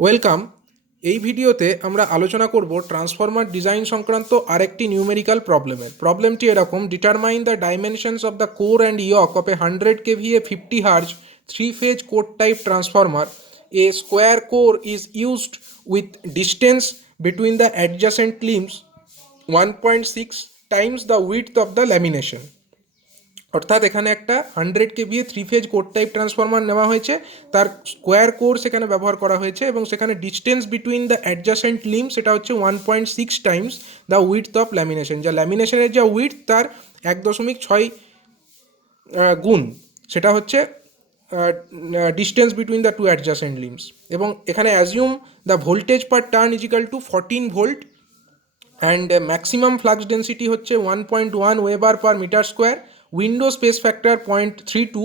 Welcome. এই ভিডিওতে আমরা আলোচনা করব ট্রান্সফরমার ডিজাইন সংক্রান্ত আরেকটি নিউমেরিক্যাল প্রবলেমটি এরকম: determine the dimensions of the core and yoke of a 100 kVA 50 Hz 3-phase core type transformer. A square core is used with distance between the adjacent limbs 1.6 times the width of the lamination. অর্থাৎ এখানে একটা 100 kVA 3-phase core type transformer নেওয়া হয়েছে, তার square core সেখানে ব্যবহার করা হয়েছে এবং সেখানে distance between the adjacent limb সেটা হচ্ছে 1.6 times the width of lamination. যা ল্যামিনেশনের যা উইডথ তার 1.6 গুণ, সেটা হচ্ছে distance between the two adjacent limbs. এবং এখানে assume the voltage per turn is equal to 14 volt and maximum flux density হচ্ছে 1.1 weber per metre square, window space factor 0.32,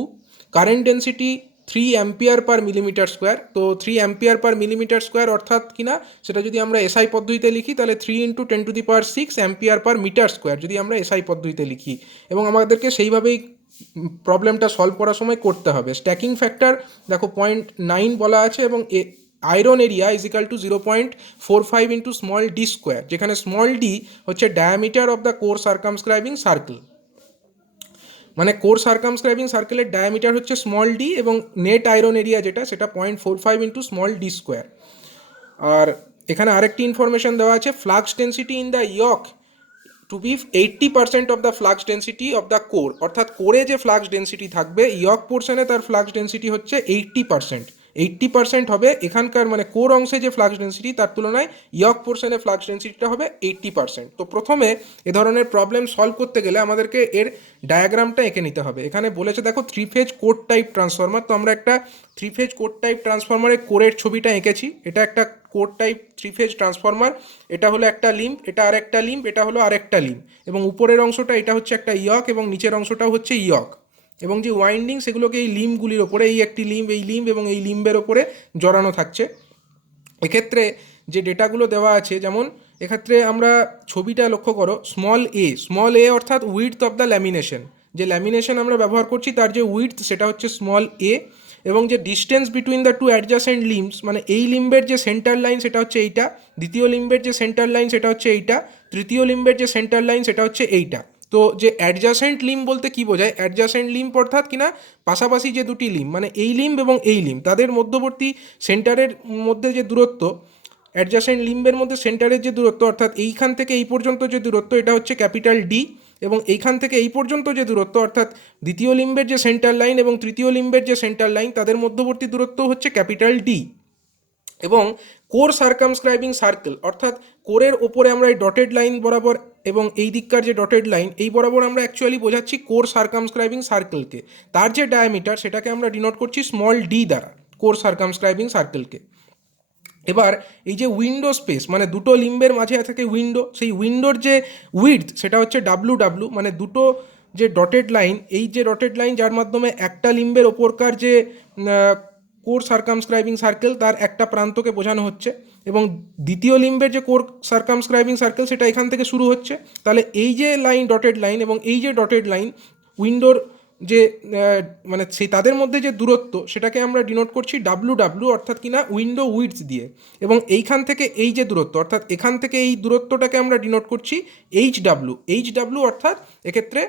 current density 3 ampere per millimetre square. তো 3 ampere per millimetre square অর্থাৎ কিনা সেটা যদি আমরা SI পদ্ধতিতে লিখি তাহলে 3 × 10⁶ অ্যাম্পিয়ার পার মিটার স্কোয়ার যদি আমরা এসআই পদ্ধতিতে লিখি, এবং আমাদেরকে সেইভাবেই প্রবলেমটা সলভ করার সময় করতে হবে। স্ট্যাকিং ফ্যাক্টর দেখো 0.9 বলা আছে, এবং iron area is equal to 0.45 into small D square, যেখানে স্মল ডি হচ্ছে diameter of the core circumscribing circle. মানে কোর সার্কামস্ক্রাইবিং সার্কেলের ডায়ামিটার হচ্ছে স্মল ডি এবং নেট আয়রন এরিয়া যেটা সেটা 0.45 ইন্টু স্মল ডি স্কোয়ার। আর এখানে আরেকটি ইনফরমেশন দেওয়া আছে: flux density in the yoke to be 80% of the flux density of the core. অর্থাৎ কোরে যে ফ্লাক্স ডেন্সিটি থাকবে ইয়ক পোর্শনে তার ফ্লাক্স ডেন্সিটি হচ্ছে 80%। 80% হবে এখানকার, মানে কোর অংশে যে ফ্লাক্স ডেন্সিটি তার তুলনায় ইয়ক পোর্শনে ফ্লাক্স ডেন্সিটিটা হবে 80%। তো প্রথমে এ ধরনের প্রবলেম সলভ করতে গেলে আমাদেরকে এর ডায়াগ্রামটা এঁকে নিতে হবে। এখানে বলেছে দেখো 3-phase কোর টাইপ ট্রান্সফরমার, তো আমরা একটা 3-phase কোর টাইপ ট্রান্সফরমারের কোরের ছবিটা এঁকেছি। এটা একটা কোর টাইপ 3-phase ট্রান্সফরমার, এটা হলো একটা লিম্ব, এটা আর একটা লিম্ব, এটা হলো আরেকটা লিম্ব, এবং উপরের অংশটা এটা হচ্ছে একটা ইয়ক এবং নিচের অংশটাও হচ্ছে ইয়ক, এবং যে ওয়াইন্ডিং সেগুলোকে এই লিম্বগুলির ওপরে, এই একটি লিম্ব, এই লিম্ব এবং এই লিম্বের ওপরে জড়ানো থাকছে। এক্ষেত্রে যে ডেটাগুলো দেওয়া আছে, যেমন এক্ষেত্রে আমরা ছবিটা লক্ষ্য করো, স্মল এ অর্থাৎ উইডথ অফ দ্য ল্যামিনেশন, যে ল্যামিনেশন আমরা ব্যবহার করছি তার যে উইডথ সেটা হচ্ছে স্মল এ, এবং যে distance between the two adjacent limbs, মানে এই লিম্বের যে সেন্টার লাইন সেটা হচ্ছে এইটা, দ্বিতীয় লিম্বের যে সেন্টার লাইন সেটা হচ্ছে এইটা, তৃতীয় লিম্বের যে সেন্টার লাইন সেটা হচ্ছে এইটা। তো যে অ্যাডজাসেন্ট লিম্ব বলতে কি বোঝায়? অ্যাডজাসেন্ট লিম্ব অর্থাৎ কিনা পাশাপাশি যে দুটি লিম্ব, মানে এই লিম্ব এবং এই লিম্ব, তাদের মধ্যবর্তী সেন্টারের মধ্যে যে দূরত্ব, অ্যাডজাসেন্ট লিম্বের মধ্যে সেন্টারের যে দূরত্ব, অর্থাৎ এইখান থেকে এই পর্যন্ত যে দূরত্ব এটা হচ্ছে ক্যাপিটাল ডি, এবং এইখান থেকে এই পর্যন্ত যে দূরত্ব অর্থাৎ দ্বিতীয় লিম্বের যে সেন্টার লাইন এবং তৃতীয় লিম্বের যে সেন্টার লাইন তাদের মধ্যবর্তী দূরত্ব হচ্ছে ক্যাপিটাল ডি। এবং কোর সার্কামস্ক্রাইবিং সার্কেল অর্থাৎ কোরের ওপরে আমরা এই ডটেড লাইন বরাবর এবং এই দিককার যে ডটেড লাইন এই বরাবর আমরা অ্যাকচুয়ালি বোঝাচ্ছি কোর সার্কামস্ক্রাইবিং সার্কেলকে। তার যে ডায়ামিটার সেটাকে আমরা ডিনোট করছি স্মল ডি দ্বারা, কোর সার্কামস্ক্রাইবিং সার্কেলকে। এবার এই যে উইন্ডো স্পেস, মানে দুটো লিম্বের মাঝে থাকে উইন্ডো, সেই উইন্ডোর যে উইডথ সেটা হচ্ছে ডাব্লু, মানে দুটো যে ডটেড লাইন, এই যে ডটেড লাইন যার মাধ্যমে একটা লিম্বের ওপরকার যে কোর সার্কামস্ক্রাইবিং সার্কেল তার একটা প্রান্তকে বোঝানো হচ্ছে, এবং দ্বিতীয় লিম্বের যে কোর সার্কামস্ক্রাইবিং সার্কেল সেটা এখান থেকে শুরু হচ্ছে। তাহলে এই যে লাইন ডটেড লাইন এবং এই যে ডটেড লাইন উইন্ডোর যে মানে সেই তাদের মধ্যে যে দূরত্ব সেটাকে আমরা ডিনোট করছি ডাব্লু অর্থাৎ কিনা উইন্ডো উইডথ দিয়ে, এবং এইখান থেকে এই যে দূরত্ব অর্থাৎ এখান থেকে এই দূরত্বটাকে আমরা ডিনোট করছি এইচ ডাব্লু অর্থাৎ এক্ষেত্রে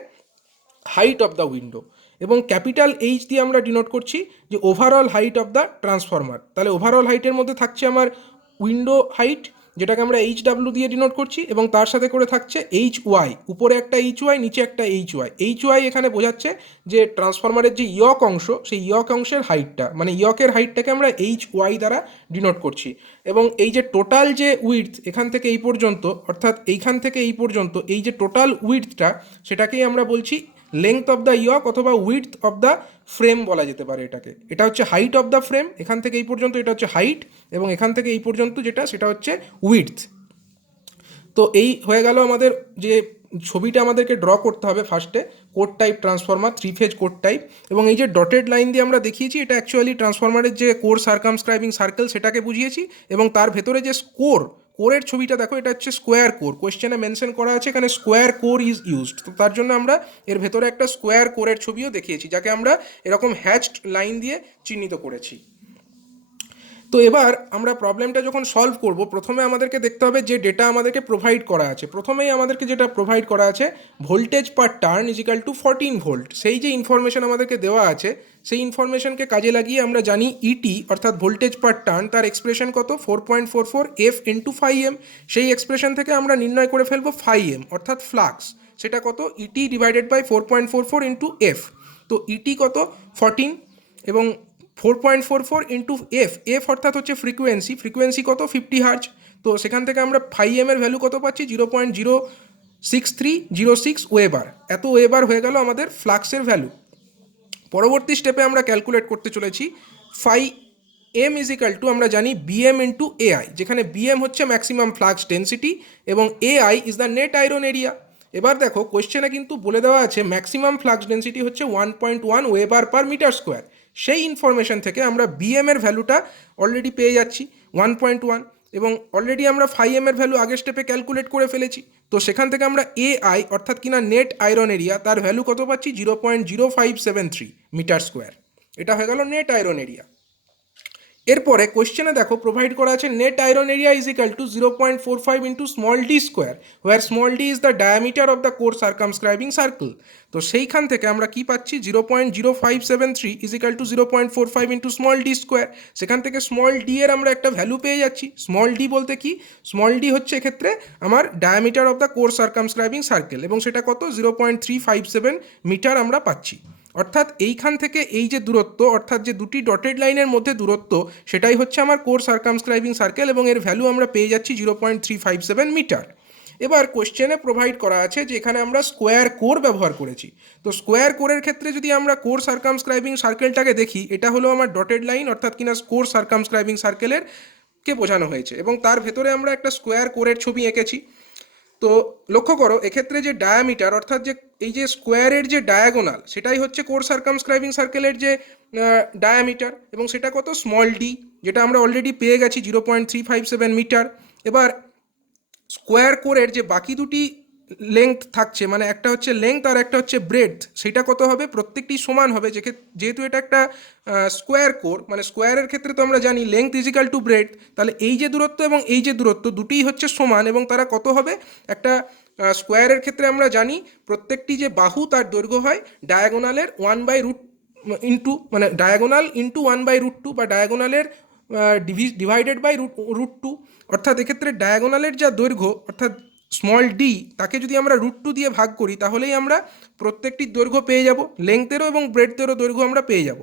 হাইট অফ দ্য উইন্ডো, এবং ক্যাপিটাল এইচ দিয়ে আমরা ডিনোট করছি যে overall height of the transformer. তাহলে ওভারঅল হাইটের মধ্যে থাকছে আমার উইন্ডো হাইট, যেটাকে আমরা এইচ দিয়ে ডিনোট করছি, এবং তার সাথে করে থাকছে ওয়াই, উপরে একটা ওয়াই নিচে একটা ওয়াই এখানে বোঝাচ্ছে যে ট্রান্সফরমারের যে ইয়ক অংশ সেই ইয়ক অংশের হাইটটা, মানে ইয়কের হাইটটাকে আমরা ওয়াই দ্বারা ডিনোট করছি। এবং এই যে টোটাল যে উইডথ এখান থেকে এই পর্যন্ত অর্থাৎ এইখান থেকে এই পর্যন্ত এই যে টোটাল উইডথটা সেটাকেই আমরা বলছি লেংথ অফ দ্য ইয়ক অথবা উইডথ অফ দ্য ফ্রেম বলা যেতে পারে এটাকে। এটা হচ্ছে হাইট অফ দ্য ফ্রেম, এখান থেকে এই পর্যন্ত এটা হচ্ছে হাইট, এবং এখান থেকে এই পর্যন্ত যেটা সেটা হচ্ছে উইডথ। তো এই হয়ে গেল আমাদের যে ছবিটা আমাদেরকে ড্র করতে হবে ফার্স্টে, core type transformer 3-phase core type, এবং এই যে ডটেড লাইন দিয়ে আমরা দেখিয়েছি এটা অ্যাকচুয়ালি ট্রান্সফরমারের যে কোর সার্কামস্ক্রাইবিং সার্কেল সেটাকে বুঝিয়েছি, এবং তার ভেতরে যে কোরের ছবিটা দেখো এটা হচ্ছে স্কোয়ার কোর, কোয়েশ্চেনে মেনশন করা আছে এখানে স্কোয়ার কোর ইজ ইউজড, তো তার জন্য আমরা এর ভেতরে একটা স্কোয়ার কোরের ছবিও দেখিয়েছি যাকে আমরা এরকম হ্যাচড লাইন দিয়ে চিহ্নিত করেছি। তো এবার আমরা প্রবলেমটা যখন সলভ করব, প্রথমে আমাদেরকে দেখতে হবে যে ডেটা আমাদেরকে প্রোভাইড করা আছে। প্রথমেই আমাদেরকে যেটা প্রোভাইড করা আছে, voltage per turn is equal to 14 volt. সেই যে ইনফরমেশন আমাদেরকে দেওয়া আছে, সেই ইনফরমেশনকে কাজে লাগিয়ে আমরা জানি ইটি অর্থাৎ ভোল্টেজ পার টার্ন, তার এক্সপ্রেশন কত, 4.44 এফ ইন্টু 5 এম। সেই এক্সপ্রেশন থেকে আমরা নির্ণয় করে ফেলবো 5 এম অর্থাৎ ফ্লাক্স। সেটা কত, ইটি ডিভাইডেড বাই 4.44 ইন্টু এফ। তো ইটি কত 14 এবং 4.44 ইন্টু এফ, এফ অর্থাৎ হচ্ছে ফ্রিকোয়েন্সি, ফ্রিকোয়েন্সি কত 50 হার্জ। তো সেখান থেকে আমরা 5 এর ভ্যালু কত পাচ্ছি, 0.06306 ওয়েবার। এত ওয়েবার হয়ে গেল আমাদের ফ্লাক্সের ভ্যালু। পরবর্তী স্টেপে আমরা ক্যালকুলেট করতে চলেছি 5 m ইজিক্যাল টু, আমরা জানি বিএম ইন্টু এআই, যেখানে বিএম হচ্ছে ম্যাক্সিমাম ফ্লাক্স ডেন্সিটি এবং AI is the net iron area. এবার দেখো কোয়েশ্চেনে কিন্তু বলে দেওয়া আছে ম্যাক্সিমাম ফ্লাক্স ডেন্সিটি হচ্ছে 1.1 ওয়েবার পার মিটার স্কোয়ার। সেই ইনফরমেশন থেকে আমরা বিএম এর ভ্যালুটা অলরেডি পেয়ে যাচ্ছি 1.1, এবং অলরেডি আমরা 5 এর ভ্যালু আগের স্টেপে ক্যালকুলেট করে ফেলেছি। তো সেখান থেকে আমরা এআই অর্থাৎ কিনা নেট আয়রন এরিয়া, তার ভ্যালু কত পাচ্ছি, 0.0573 মিটার স্কোয়ার। এটা হয়ে গেল নেট আয়রন এরিয়া। এরপরে কোয়েশ্চেনে দেখো প্রোভাইড করা আছে net iron area is equal to 0.45 into small D square, where small D is the diameter of the core circumscribing circle. তো সেইখান থেকে আমরা কি পাচ্ছি, 0.0573 is equal to 0.45 into small D square. সেখান থেকে স্মল ডি এর আমরা একটা ভ্যালু পেয়ে যাচ্ছি। স্মল ডি বলতে কি, স্মল ডি হচ্ছে এক্ষেত্রে আমার diameter of the core circumscribing circle, এবং সেটা কত 0.357 মিটার আমরা পাচ্ছি। অর্থাৎ এইখান থেকে এই যে দূরত্ব, অর্থাৎ যে দুটি ডটেড লাইনের মধ্যে দূরত্ব, সেটাই হচ্ছে আমার কোর সার্কামস্ক্রাইবিং সার্কেল, এবং এর ভ্যালু আমরা পেয়ে যাচ্ছি 0.357 মিটার। এবার কোশ্চেনে প্রোভাইড করা আছে যে এখানে আমরা স্কোয়ার কোর ব্যবহার করেছি। তো স্কোয়ার কোরের ক্ষেত্রে যদি আমরা কোর সার্কামস্ক্রাইবিং সার্কেলটাকে দেখি, এটা হলো আমার ডটেড লাইন, অর্থাৎ কিনা কোর সার্কামস্ক্রাইবিং সার্কেলের কে বোঝানো হয়েছে, এবং তার ভেতরে আমরা একটা স্কোয়ার কোরের ছবি এঁকেছি। তো লক্ষ্য করো এক্ষেত্রে যে ডায়ামিটার অর্থাৎ যে এই যে স্কোয়ারের যে ডায়াগোনাল, সেটাই হচ্ছে কোর সার্কামস্ক্রাইবিং সার্কেলের যে ডায়ামিটার, এবং সেটা কত, স্মল ডি, যেটা আমরা অলরেডি পেয়ে গেছি 0.357 মিটার। এবার স্কোয়ার কোরের যে বাকি দুটি লেংথ থাকছে, মানে একটা হচ্ছে লেংথ আর একটা হচ্ছে ব্রেডথ, সেটা কত হবে, প্রত্যেকটি সমান হবে। যেহেতু এটা একটা স্কোয়ার কোর, মানে স্কোয়ারের ক্ষেত্রে তো আমরা জানি লেংথ ইজিক্যাল টু ব্রেডথ, তাহলে এই যে দূরত্ব এবং এই যে দূরত্ব দুটিই হচ্ছে সমান, এবং তারা কত হবে, একটা স্কোয়ারের ক্ষেত্রে আমরা জানি প্রত্যেকটি যে বাহু তার দৈর্ঘ্য হয় ডায়াগোনালের 1/√, ইন্টু মানে ডায়াগোনাল ইন্টু 1/√2, বা ডায়াগোনালের ডিভাইডেড বাই √2। অর্থাৎ এক্ষেত্রে ডায়াগোনালের যা দৈর্ঘ্য অর্থাৎ স্মল ডি, তাকে যদি আমরা √2 দিয়ে ভাগ করি, তাহলেই আমরা প্রত্যেকটির দৈর্ঘ্য পেয়ে যাব, লেংথেরও এবং ব্রেডথেরও দৈর্ঘ্য আমরা পেয়ে যাব।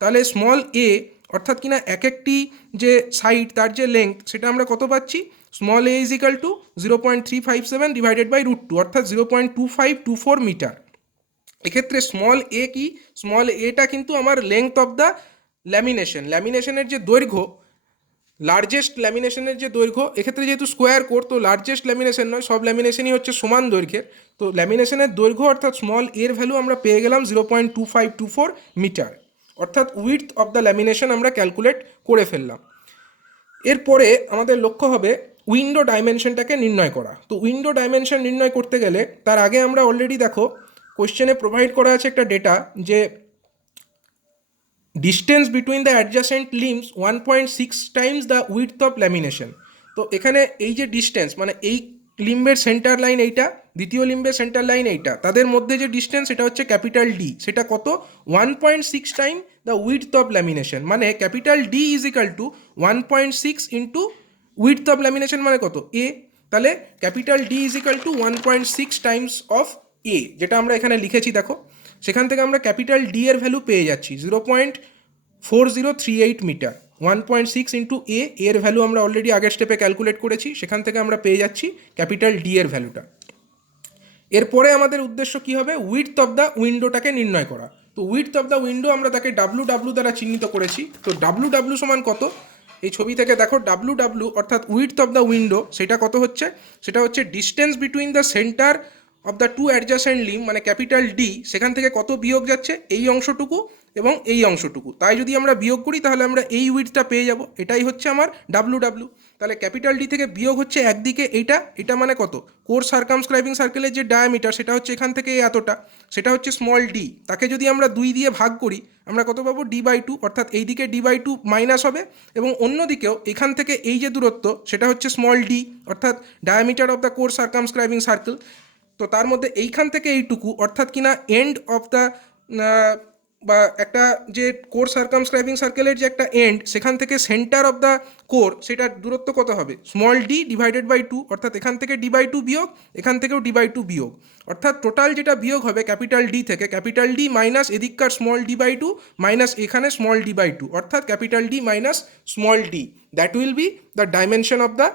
তাহলে স্মল এ অর্থাৎ কিনা এক একটি যে সাইড তার যে লেংথ, সেটা আমরা কত পাচ্ছি, small a is equal to 0.357 divided by √2 অর্থাৎ 0.2524 মিটার। এক্ষেত্রে স্মল এ কি, স্মল এটা কিন্তু আমার লেংথ অফ দ্য ল্যামিনেশনের যে দৈর্ঘ্য, লার্জেস্ট ল্যামিনেশনের যে দৈর্ঘ্য, এক্ষেত্রে যেহেতু স্কোয়ার কোর, তো লার্জেস্ট ল্যামিনেশন নয়, সব ল্যামিনেশনই হচ্ছে সমান দৈর্ঘ্যের। তো ল্যামিনেশনের দৈর্ঘ্য অর্থাৎ স্মল এর ভ্যালু আমরা পেয়ে গেলাম 0.2524 মিটার, অর্থাৎ উইডথ অফ দ্য ল্যামিনেশন আমরা ক্যালকুলেট করে ফেললাম। এরপরে আমাদের লক্ষ্য হবে উইন্ডো ডাইমেনশনটাকে নির্ণয় করা। তো উইন্ডো ডাইমেনশন নির্ণয় করতে গেলে তার আগে আমরা অলরেডি দেখো কোশ্চেনে প্রোভাইড করা আছে একটা ডেটা, যে distance between the adjacent limbs 1.6 times the width of lamination. তো এখানে এই যে ডিস্টেন্স, মানে এই লিম্বের সেন্টার লাইন এইটা, দ্বিতীয় লিম্বের সেন্টার লাইন এইটা, তাদের মধ্যে যে ডিস্টেন্স সেটা হচ্ছে ক্যাপিটাল ডি, সেটা কত, 1.6 time the width of lamination. মানে capital D is equal to 1.6 into width of lamination মানে কত, এ। তাহলে capital D is equal to 1.6 times of A, যেটা আমরা এখানে লিখেছি দেখো। সেখান থেকে আমরা ক্যাপিটাল ডি এর ভ্যালু পেয়ে যাচ্ছি 0.4038 মিটার। 1.6 ইন্টু এর ভ্যালু আমরা অলরেডি আগের স্টেপে ক্যালকুলেট করেছি, সেখান থেকে আমরা পেয়ে যাচ্ছি ক্যাপিটাল ডি এর ভ্যালুটা। এরপরে আমাদের উদ্দেশ্য কি হবে, উইডথ অফ দ্য উইন্ডোটাকে নির্ণয় করা। তো উইডথ অফ দ্য উইন্ডো আমরা তাকে ডাব্লু দ্বারা চিহ্নিত করেছি। তো ডাব্লু সমান কত, এই ছবি থেকে দেখো ডাব্লু অর্থাৎ উইডথ অফ দ্য উইন্ডো, সেটা কত হচ্ছে, সেটা হচ্ছে distance between the centre of the two adjacent limb মানে ক্যাপিটাল ডি, সেখান থেকে কত বিয়োগ যাচ্ছে, এই অংশটুকু এবং এই অংশটুকু। তাই যদি আমরা বিয়োগ করি তাহলে আমরা এই উইডথটা পেয়ে যাব, এটাই হচ্ছে আমার ডাব্লু ডাব্লু। তাহলে ক্যাপিটাল ডি থেকে বিয়োগ হচ্ছে একদিকে এইটা, এটা মানে কত, কোর সার্কামস্ক্রাইবিং সার্কেলের যে ডায়ামিটার সেটা হচ্ছে এখান থেকে এতটা, সেটা হচ্ছে স্মল ডি। তাকে যদি আমরা 2 দিয়ে ভাগ করি আমরা কত পাবো, d/2, অর্থাৎ এই দিকে d/2 মাইনাস হবে এবং অন্য দিকেও এখান থেকে এই যে দূরত্ব সেটা হচ্ছে স্মল ডি, অর্থাৎ diameter of the core circumscribing circle. তো তার মধ্যে এইখান থেকে এইটুকু অর্থাৎ কিনা এন্ড অফ দ্য বা একটা যে কোর সার্কামস্ক্রাইবিং সার্কেলের যে একটা এন্ড, সেখান থেকে সেন্টার অফ দ্য কোর সেটার দূরত্ব কত হবে, স্মল ডি ডিভাইডেড বাই 2, অর্থাৎ এখান থেকে d/2 বিয়োগ, এখান থেকেও d/2 বিয়োগ, অর্থাৎ টোটাল যেটা বিয়োগ হবে ক্যাপিটাল ডি থেকে, ক্যাপিটাল ডি মাইনাস এদিককার স্মল d/2 মাইনাস এখানে স্মল d/2, অর্থাৎ capital D minus small D, that will be the dimension of the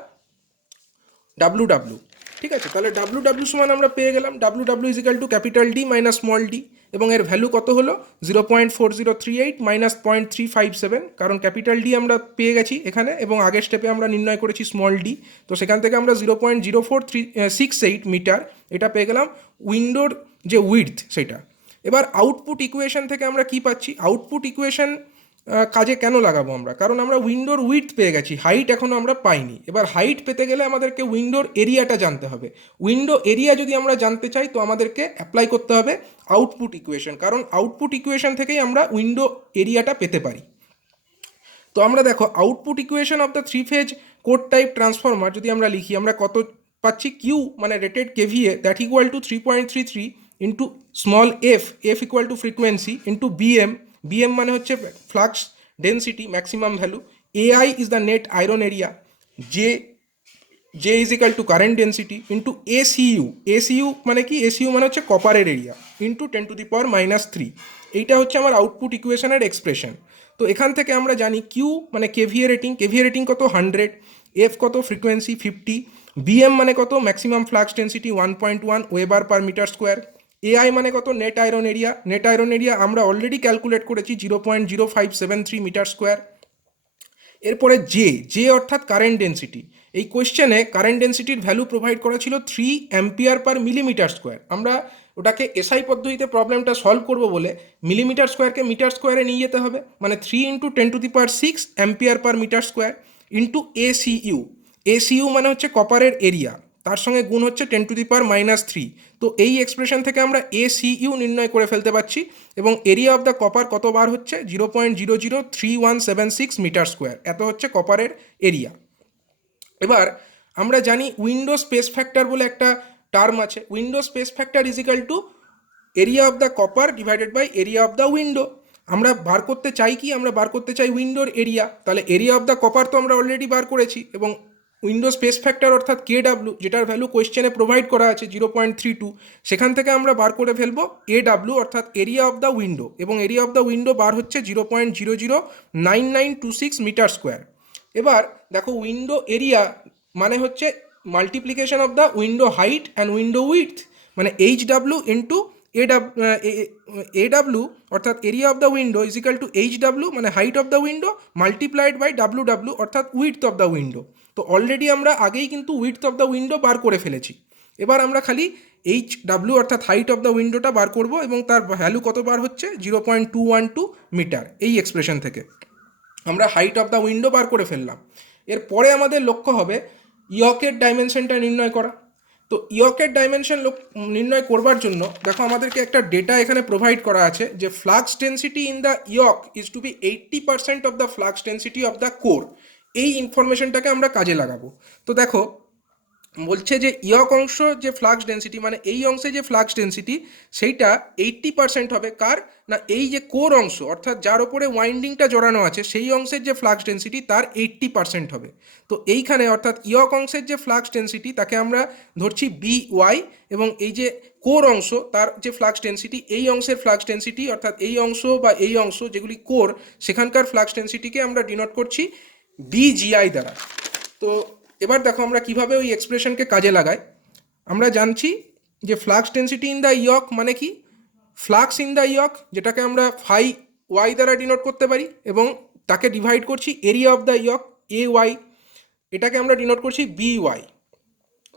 W W. ঠিক আছে, তাহলে ডাব্লু ডাব্লু সমান আমরা পেয়ে গেলাম W W is equal to capital D minus small D, এবং এর ভ্যালু কত হলো 0.4038 মাইনাস 0.357, কারণ ক্যাপিটাল ডি আমরা পেয়ে গেছি এখানে এবং আগের স্টেপে আমরা নির্ণয় করেছি স্মল ডি, তো সেখান থেকে আমরা 0.0468 মিটার এটা পেয়ে গেলাম উইন্ডোর যে উইডথ সেটা। এবার আউটপুট ইকুয়েশন থেকে আমরা কি পাচ্ছি, আউটপুট ইকুয়েশন কাজে কেন লাগাবো আমরা, কারণ আমরা উইন্ডোর উইডথ পেয়ে গেছি, হাইট এখনও আমরা পাইনি। এবার হাইট পেতে গেলে আমাদেরকে উইন্ডোর এরিয়াটা জানতে হবে। উইন্ডো এরিয়া যদি আমরা জানতে চাই তো আমাদেরকে অ্যাপ্লাই করতে হবে আউটপুট ইকুয়েশন, কারণ আউটপুট ইকুয়েশন থেকেই আমরা উইন্ডো এরিয়াটা পেতে পারি। তো আমরা দেখো output equation of the 3 phase core type transformer যদি আমরা লিখি আমরা কত পাচ্ছি, কিউ মানে rated kVA that equal to 3.33 into small f, f equal to frequency into BM, BM মানে হচ্ছে flux density maximum value, AI is the net iron area, J J is equal to current density into ACU, ACU মানে কি, ACU মানে হচ্ছে কপারের area into 10⁻³ এইটা হচ্ছে আমার আউটপুট ইকুয়েশনের এক্সপ্রেশন। তো এখান থেকে আমরা জানি কিউ মানে কেভিএ রেটিং, কেভিএ রেটিং কত 100, এফ কত ফ্রিকোয়েন্সি 50, বিএম মানে কত maximum flux density 1.1 weber per metre square, AI মানে কত net iron area, net iron area আমরা অলরেডি ক্যালকুলেট করেছি 0.0573 মিটার স্কোয়ার। এরপরে জে, জে অর্থাৎ কারেন্ট ডেন্সিটি, এই কোয়েশ্চেনে কারেন্ট ডেন্সিটির ভ্যালু প্রোভাইড করা ছিল 3 অ্যাম্পিয়ার পার মিলিমিটার স্কোয়ার, আমরা ওটাকে এসআই পদ্ধতিতে প্রবলেমটা সলভ করব বলে মিলিমিটার স্কোয়ারকে মিটার স্কোয়ারে নিয়ে যেতে হবে, মানে 3 × 10⁶ ampere per metre square into ACU, ACU মানে হচ্ছে কপারের এরিয়া, তার সঙ্গে গুণ হচ্ছে 10⁻³ তো এই এক্সপ্রেশন থেকে আমরা এসিইউ নির্ণয় করে ফেলতে পারছি এবং এরিয়া অফ দ্য কপার কত বার হচ্ছে 0.003176 মিটার স্কোয়ার, এত হচ্ছে কপারের এরিয়া। এবার আমরা জানি উইন্ডো স্পেস ফ্যাক্টর বলে একটা টার্ম আছে, window space factor is equal to area of the copper divided by area of the window. আমরা বার করতে চাই কি, আমরা বার করতে চাই উইন্ডোর এরিয়া, তাহলে এরিয়া অফ দ্য কপার তো আমরা অলরেডি বার করেছি এবং উইন্ডো স্পেস ফ্যাক্টর অর্থাৎ KW যেটার ভ্যালু কোয়েশ্চেনে প্রোভাইড করা আছে 0.32, সেখান থেকে আমরা বার করে ফেলবো AW অর্থাৎ এরিয়া অফ দ্য উইন্ডো, এবং এরিয়া অফ দ্য উইন্ডো বার হচ্ছে 0.009926 মিটার স্কোয়ার। এবার দেখো উইন্ডো এরিয়া মানে হচ্ছে multiplication of the window height and window width, মানে HW ইন্টু AW অর্থাৎ area of the window is equal to HW মানে height of the window multiplied by WW অর্থাৎ width of the window. তো already আমরা আগেই কিন্তু width of the window বার করে ফেলেছি, এবার আমরা খালি HW অর্থাৎ হাইট অফ দ্য উইন্ডোটা বার করব এবং তার ভ্যালু কত বার হচ্ছে 0.212 মিটার। এই এক্সপ্রেশন থেকে আমরা হাইট অফ দ্য উইন্ডো বার করে ফেললাম। এরপরে আমাদের লক্ষ্য হবে ইয়কের ডাইমেনশনটা নির্ণয় করা। তো ইয়কের ডাইমেনশন নির্ণয় করবার জন্য দেখো আমাদেরকে একটা ডেটা এখানে প্রোভাইড করা আছে যে flux density in the yoke is to be 80% of the flux density of the core. এই ইনফরমেশনটাকে আমরা কাজে লাগাবো। তো দেখো বলছে যে ইয়ক অংশ যে ফ্লাক্স ডেন্সিটি মানে এই অংশে যে ফ্লাক্স ডেন্সিটি সেইটা 80% হবে কার না, এই যে কোর অংশ অর্থাৎ যার ওপরে ওয়াইন্ডিংটা জড়ানো আছে সেই অংশের যে ফ্লাক্স ডেন্সিটি তার 80% হবে। তো এইখানে অর্থাৎ ইয়ক অংশের যে ফ্লাক্স ডেন্সিটি তাকে আমরা ধরছি BY, এবং এই যে কোর অংশ তার যে ফ্লাক্স ডেন্সিটি এই অংশের ফ্লাক্স ডেন্সিটি অর্থাৎ এই অংশ বা এই অংশ যেগুলি কোর সেখানকার ফ্লাক্স ডেন্সিটিকে আমরা ডিনোট করছি BGI দ্বারা। তো এবার দেখো আমরা কিভাবে ওই এক্সপ্রেশনকে কাজে লাগাই। আমরা জানছি যে flux density in the yoke মানে কি, ফ্লাক্স ইন দ্য ইয়ক যেটাকে আমরা φy দ্বারা ডিনোট করতে পারি এবং তাকে ডিভাইড করছি area of the yoke AY, এটাকে আমরা ডিনোট করছি BY।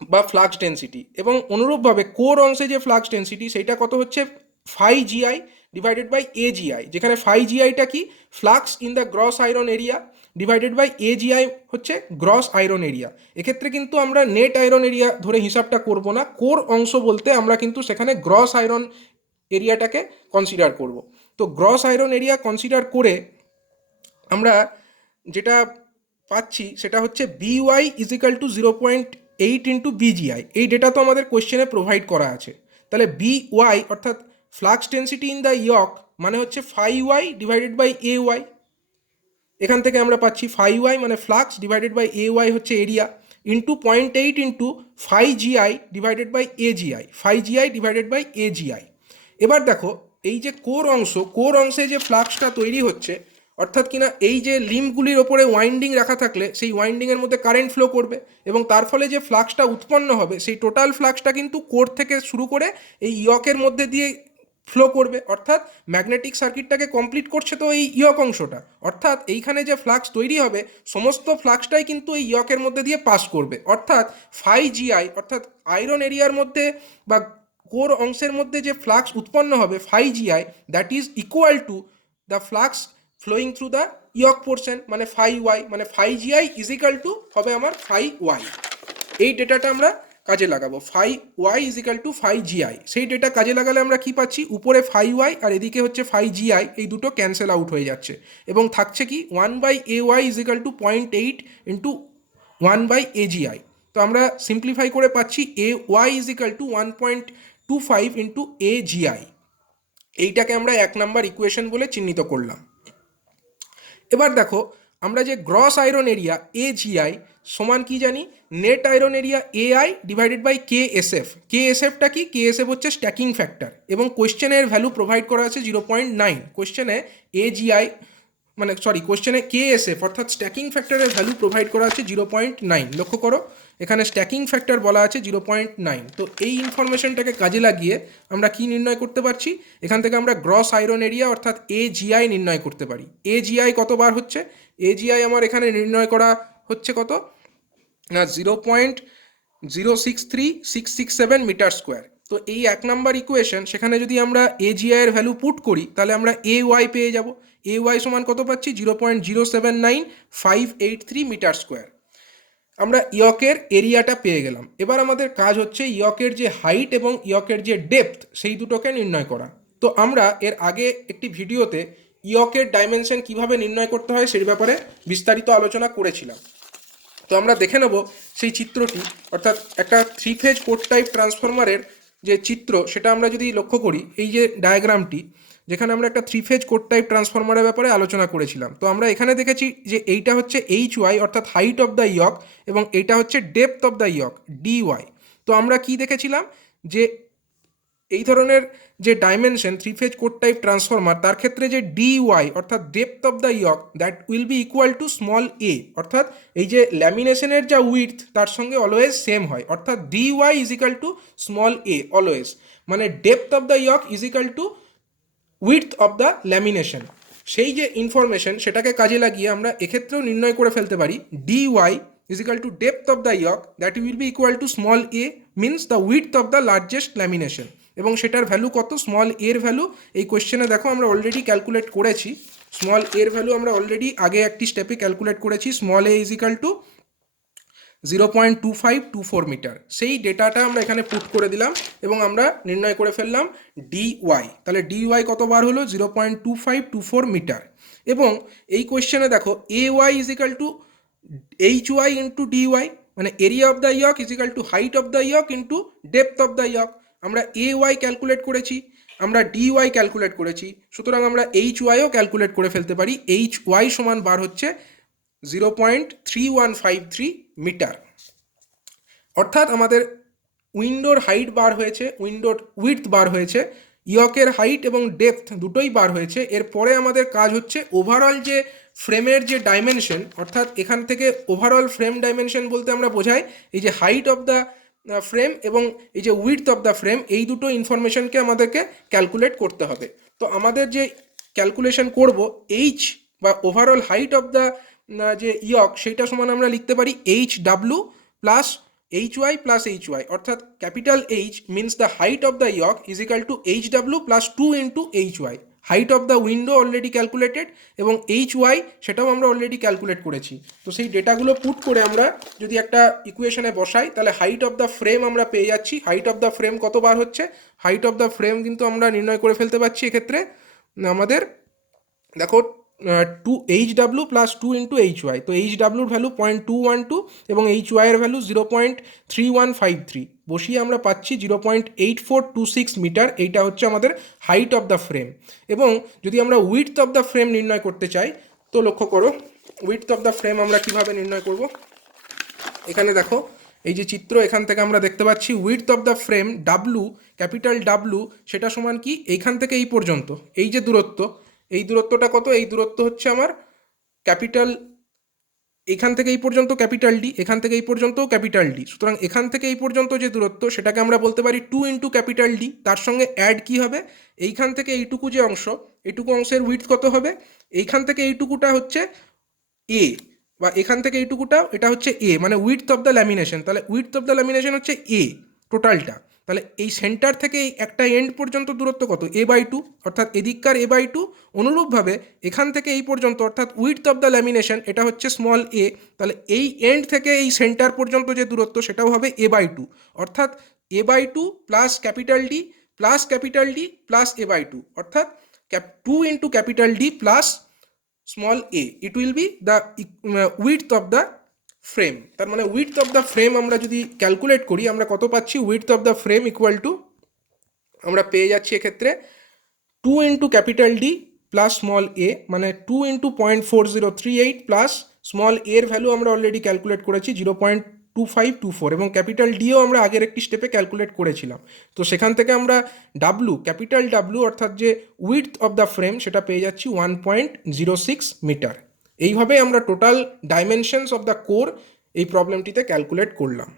বা ফ্লাক্স ডেন্সিটি, এবং অনুরূপভাবে কোর অংশে যে ফ্লাক্স ডেন্সিটি সেটা কত হচ্ছে phi GI divided by AGI, যেখানে ফাই জিআইটা কি flux in the gross iron area divided by AGI হচ্ছে গ্রস আয়রন এরিয়া। এক্ষেত্রে কিন্তু আমরা নেট আয়রন এরিয়া ধরে হিসাবটা করব না, কোর অংশ বলতে আমরা কিন্তু সেখানে গ্রস আয়রন এরিয়াটাকে কনসিডার করব। তো গ্রস আয়রন এরিয়া কনসিডার করে আমরা যেটা পাচ্ছি সেটা হচ্ছে BY is equal to 0.8 into BGI. এই ডেটা তো আমাদের কোয়েশ্চেনে প্রোভাইড করা আছে। তাহলে বিওয়াই অর্থাৎ flux density in the yoke মানে হচ্ছে phi Y divided by A Y. এখান থেকে আমরা পাচ্ছি ফাই ওয়াই মানে flux divided by A Y হচ্ছে area, into 0.8 into phi GI divided by A GI, phi GI divided by A GI. এবার দেখো এই যে কোর অংশে যে ফ্লাক্সটা তৈরি হচ্ছে, অর্থাৎ কিনা এই যে লিম্বগুলির ওপরে ওয়াইন্ডিং রাখা থাকলে সেই ওয়াইন্ডিংয়ের মধ্যে কারেন্ট ফ্লো করবে, এবং তার ফলে যে ফ্লাক্সটা উৎপন্ন হবে সেই টোটাল ফ্লাক্সটা কিন্তু কোর থেকে শুরু করে এই ইয়কের মধ্যে দিয়ে ফ্লো করবে, অর্থাৎ ম্যাগনেটিক সার্কিটটাকে কমপ্লিট করছে তো এই ইয়ক অংশটা। অর্থাৎ এইখানে যে ফ্লাক্স তৈরি হবে সমস্ত ফ্লাক্সটাই কিন্তু এই ইয়কের মধ্যে দিয়ে পাস করবে, অর্থাৎ ফাই জিআই অর্থাৎ আয়রন এরিয়ার মধ্যে বা কোর অংশের মধ্যে যে ফ্লাক্স উৎপন্ন হবে phi GI, that is equal to the flux flowing through the yoke portion মানে ফাই ওয়াই, মানে phi GI is equal to হবে আমার ফাই ওয়াই। এই ডেটাটা আমরা কাজে লাগাবো, phi Y is equal to phi GI. সেই ডেটা কাজে লাগালে আমরা কি পাচ্ছি, উপরে ফাই ওয়াই আর এদিকে হচ্ছে ফাই জিআই, এই দুটো ক্যান্সেল আউট হয়ে যাচ্ছে এবং থাকছে কি 1/ay is equal two 0.8 into 1/aGI। তো আমরা সিম্পলিফাই করে পাচ্ছি ay is equal two 1.25 into aGI। এইটাকে আমরা 1 নাম্বার ইকুয়েশন বলে চিহ্নিত করলাম। এবার দেখো আমরা যে গ্রস আয়রন এরিয়া এজিআই সমান কি জানি, net iron area AI divided by KSF. কেএসএফটা কি, কেএসএফ হচ্ছে স্ট্যাকিং ফ্যাক্টর, এবং কোয়েশ্চেনের ভ্যালু প্রোভাইড করা আছে 0.9। কোয়েশ্চেনে এজিআই মানে সরি কোয়েশ্চেনে কেএসএফ অর্থাৎ স্ট্যাকিং ফ্যাক্টরের ভ্যালু প্রোভাইড করা আছে 0.9। লক্ষ্য করো এখানে স্ট্যাকিং ফ্যাক্টর বলা আছে 0.9। তো এই ইনফরমেশনটাকে কাজে লাগিয়ে আমরা কি নির্ণয় করতে পারছি, এখান থেকে আমরা গ্রস আয়রন এরিয়া অর্থাৎ এজিআই নির্ণয় করতে পারি। এজিআই কতবার হচ্ছে, এজিআই আমার এখানে নির্ণয় করা হচ্ছে কত না 0.063667 মিটার স্কোয়ার। তো এই 1 নাম্বার ইকুয়েশন সেখানে যদি আমরা এজিআই এর ভ্যালু পুট করি তাহলে আমরা এ ওয়াই পেয়ে যাব। এ ওয়াই সমান কত পাচ্ছি 0.079583 মিটার স্কোয়ার। আমরা ইয়কের এরিয়াটা পেয়ে গেলাম। এবার আমাদের কাজ হচ্ছে ইয়কের যে হাইট এবং ইয়কের যে ডেপথ সেই দুটোকে নির্ণয় করা। তো আমরা এর আগে একটি ভিডিওতে ইয়কের ডাইমেনশন কিভাবে নির্ণয় করতে হয় সেই ব্যাপারে বিস্তারিত আলোচনা করেছিলাম। তো আমরা দেখে নেব সেই চিত্রটি, অর্থাৎ একটা 3 ফেজ কোর টাইপ ট্রান্সফরমারের যে চিত্র সেটা আমরা যদি লক্ষ্য করি, এই যে ডায়াগ্রামটি যেখানে আমরা একটা 3 ফেজ কোর টাইপ ট্রান্সফরমারের ব্যাপারে আলোচনা করেছিলাম। তো আমরা এখানে দেখেছি যে এইটা হচ্ছে HY অর্থাৎ হাইট অফ দ্য ইয়ক, এবং এইটা হচ্ছে depth of the yoke DY। তো আমরা কি দেখেছিলাম যে এই ধরনের যে dimension 3 phase core type transformer তার ক্ষেত্রে যে DY অর্থাৎ depth of the yoke that will be equal to small a, অর্থাৎ এই যে ল্যামিনেশনের যা উইডথ তার সঙ্গে অলওয়েজ সেম হয়, অর্থাৎ DY is equal to small a always, মানে depth of the yoke is equal to width of the lamination. সেই যে ইনফরমেশন সেটাকে কাজে লাগিয়ে আমরা এক্ষেত্রেও নির্ণয় করে ফেলতে পারি DY is equal to depth of the yoke that will be equal to small a means the width of the largest lamination, এবং সেটার ভ্যালু কত, স্মল এর ভ্যালু এই কোয়েশ্চেনে দেখো আমরা অলরেডি ক্যালকুলেট করেছি। স্মল এর ভ্যালু আমরা অলরেডি আগে একটি স্টেপে ক্যালকুলেট করেছি, small a is equal to 0.2524 meter. সেই ডেটাটা আমরা এখানে পুট করে দিলাম এবং আমরা নির্ণয় করে ফেললাম ডিওয়াই। তাহলে ডিওয়াই কতবার হলো 0.2524 মিটার। এবং এই কোয়েশ্চেনে দেখো A Y is equal to HY into DY, মানে area of the yoke is equal to height of the yoke into depth of the yoke. আমরা AY ক্যালকুলেট করেছি, আমরা DY ক্যালকুলেট করেছি, সুতরাং আমরা HYও ক্যালকুলেট করে ফেলতে পারি। HY সমান বার হচ্ছে 0.3153 মিটার। অর্থাৎ আমাদের উইন্ডোর হাইট বার হয়েছে, উইন্ডোর উইডথ বার হয়েছে, ইয়কের হাইট এবং ডেপথ দুটোই বার হয়েছে। এরপরে আমাদের কাজ হচ্ছে ওভারঅল যে ফ্রেমের যে ডাইমেনশন, অর্থাৎ এখান থেকে ওভারঅল ফ্রেম ডাইমেনশন বলতে আমরা বোঝাই এই যে হাইট অফ দ্য ফ্রেম এবং এই যে উইডথ অফ দ্য ফ্রেম, এই দুটো ইনফরমেশনকে আমাদেরকে ক্যালকুলেট করতে হবে। তো আমাদের যে ক্যালকুলেশন করব এইচ বা ওভারঅল হাইট অফ দ্য যে ইয়ক সেইটা সমান আমরা লিখতে পারি HW plus HY plus HY, অর্থাৎ capital H means the height of the yoke is equal to HW plus 2 into HY। Height of the window already calculated এবং HY সেটাও আমরা অলরেডি ক্যালকুলেট করেছি। তো সেই ডেটাগুলো পুট করে আমরা যদি একটা ইকুয়েশনে বসাই তাহলে হাইট অফ দ্য ফ্রেম আমরা পেয়ে যাচ্ছি। হাইট অফ দ্য ফ্রেম কতবার হচ্ছে, হাইট অফ দ্য ফ্রেম কিন্তু আমরা নির্ণয় করে ফেলতে পারছি এক্ষেত্রে। আমাদের দেখো 2HW প্লাস 2 ইন্টু HY, তো HWর ভ্যালু 0.212 এবং HY এর ভ্যালু 0.3153, বসিয়ে আমরা পাচ্ছি 0.8426 মিটার। এইটা হচ্ছে আমাদের হাইট অফ দ্য ফ্রেম। এবং যদি আমরা উইডথ অফ দ্য ফ্রেম নির্ণয় করতে চাই তো লক্ষ্য করো উইডথ অফ দ্য ফ্রেম আমরা কিভাবে নির্ণয় করব। এখানে দেখো এই যে চিত্র, এখান থেকে আমরা দেখতে পাচ্ছি width of the frame W, capital W, সেটা সমান কি এইখান থেকে এই পর্যন্ত এই যে দূরত্ব, এই দূরত্বটা কত, এই দূরত্ব হচ্ছে আমার ক্যাপিটাল, এখান থেকে এই পর্যন্ত ক্যাপিটাল ডি, এখান থেকে এই পর্যন্ত ক্যাপিটাল ডি। সুতরাং এখান থেকে এই পর্যন্ত যে দূরত্ব সেটাকে আমরা বলতে পারি 2 ইন্টু ক্যাপিটাল ডি। তার সঙ্গে অ্যাড কি হবে, এইখান থেকে এইটুকু যে অংশ, এইটুকু অংশের উইডথ কত হবে, এইখান থেকে এইটুকুটা হচ্ছে এ, বা এখান থেকে এইটুকুটা এটা হচ্ছে এ, মানে উইডথ অফ দ্য ল্যামিনেশন। তাহলে উইডথ অফ দ্য ল্যামিনেশন হচ্ছে এ টোটালটা। তাহলে এই সেন্টার থেকে এই একটা এন্ড পর্যন্ত দূরত্ব কত, A/2, অর্থাৎ এদিককার A/2। অনুরূপভাবে এখান থেকে এই পর্যন্ত অর্থাৎ উইডথ অফ দ্য ল্যামিনেশন এটা হচ্ছে স্মল এ, তাহলে এই এন্ড থেকে এই সেন্টার পর্যন্ত যে দূরত্ব সেটাও হবে A/2, অর্থাৎ A/2 plus capital D plus capital D plus A/2, অর্থাৎ 2 into capital D plus small A, it will be the width of the frame. তার মানে উইডথ অফ দ্য ফ্রেম আমরা যদি ক্যালকুলেট করি আমরা কত পাচ্ছি, width of the frame equal to আমরা পেয়ে যাচ্ছি এক্ষেত্রে 2 into capital D plus small A, মানে 2 ইন্টু 0.4038 প্লাস স্মল এর ভ্যালু আমরা অলরেডি ক্যালকুলেট করেছি 0.2524, এবং ক্যাপিটাল ডিও আমরা আগের একটি স্টেপে ক্যালকুলেট করেছিলাম। তো সেখান থেকে আমরা ডাব্লু, ক্যাপিটাল ডাব্লু অর্থাৎ যে উইডথ অফ দ্য ফ্রেম সেটা পেয়ে যাচ্ছি 1.06 মিটার। এইভাবে আমরা total dimensions of the core এই প্রবলেমটিতে ক্যালকুলেট করলাম।